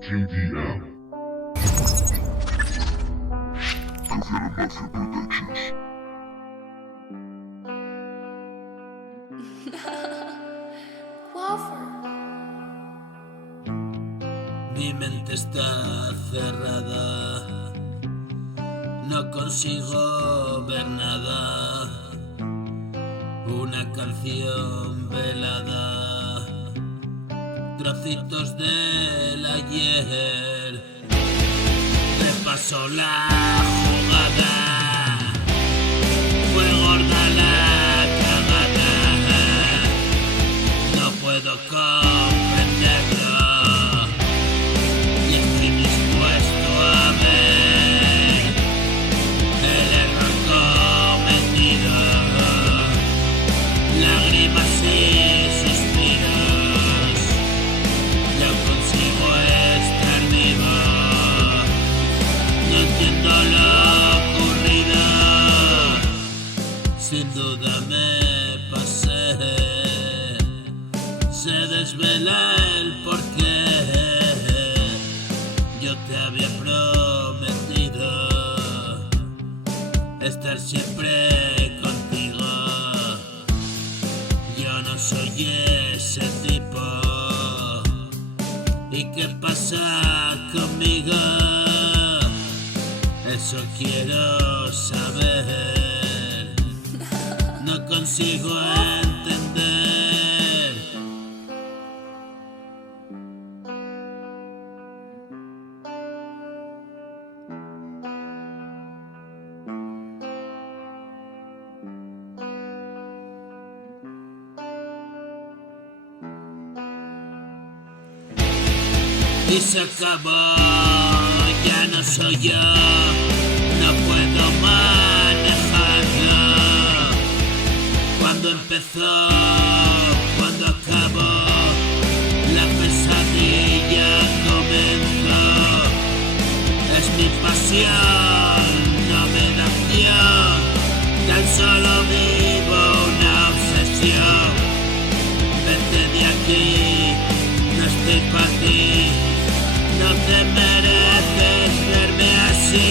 JDM. Coconut Mafia Productions. Mi mente está cerrada, no consigo ver nada. Una canción velada, trocitos del ayer. Repasó la jugada, fue gorda la cagada. No puedo comprenderlo y estoy dispuesto a ver el error cometido. Lágrimas y suspiros, ya consigo estar vivo. No entiendo lo ocurrido, sin duda me pasé. Se desvela el porqué. Yo te había prometido estar siempre contigo. Yo no soy ese tipo. ¿Y qué pasa conmigo? Eso quiero saber. No consigo entender. Y se acabó, ya no soy yo, no puedo manejarlo. Cuando empezó, cuando acabó, la pesadilla comenzó. Es mi pasión, no me da acción, tan solo vivo una obsesión. Vete de aquí, no estoy para ti. No te mereces verme así.